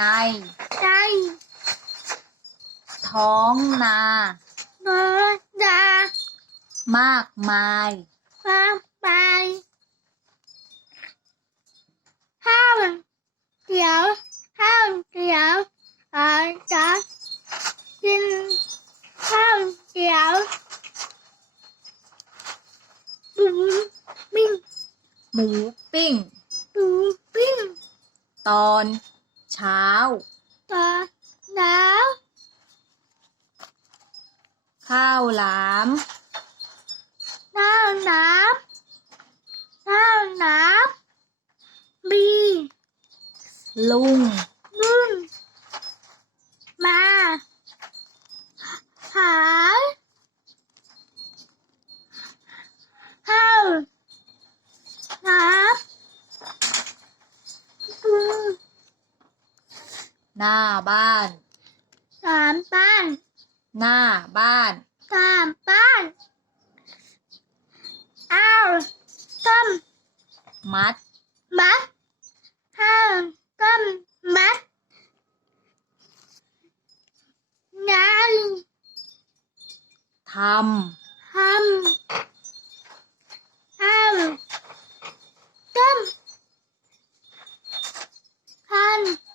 ใจท้องนาโนดามากมายความไปข้าวเดี๋ยวข้าวเดี๋ยวอาจะกินข้าวเดี๋ยวบุ้มบิ้งหมูปิ้งบุ้มบิ้งตอน เช้าตาดาวข้าวหลามน้ำน้ำน้ำน้ำบีลุง นุ่นมาหาข้าวน้ำอืม หน้าบ้าน สามบ้าน หน้าบ้าน สามบ้านอ้าวต้มมัด มัดห้าวต้มมัดนายททำข้าวต้มทันำ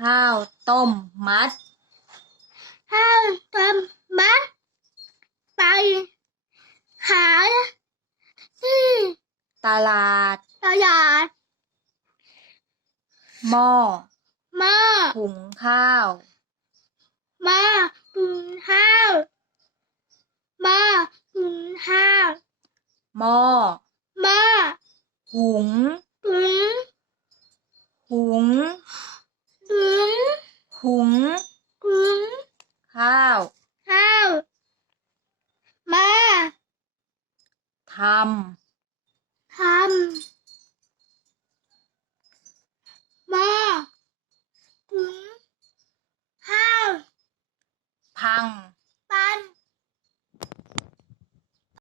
ข้าวต้มมัด ข้าวต้มมัด ไป หาที่ตลาด ตลาด หม้อมาหุงข้าวมาหุงข้าวมาหุงข้าวหม้อมาหุงหุงหุง ทำทำหม้อถุงข้าพัง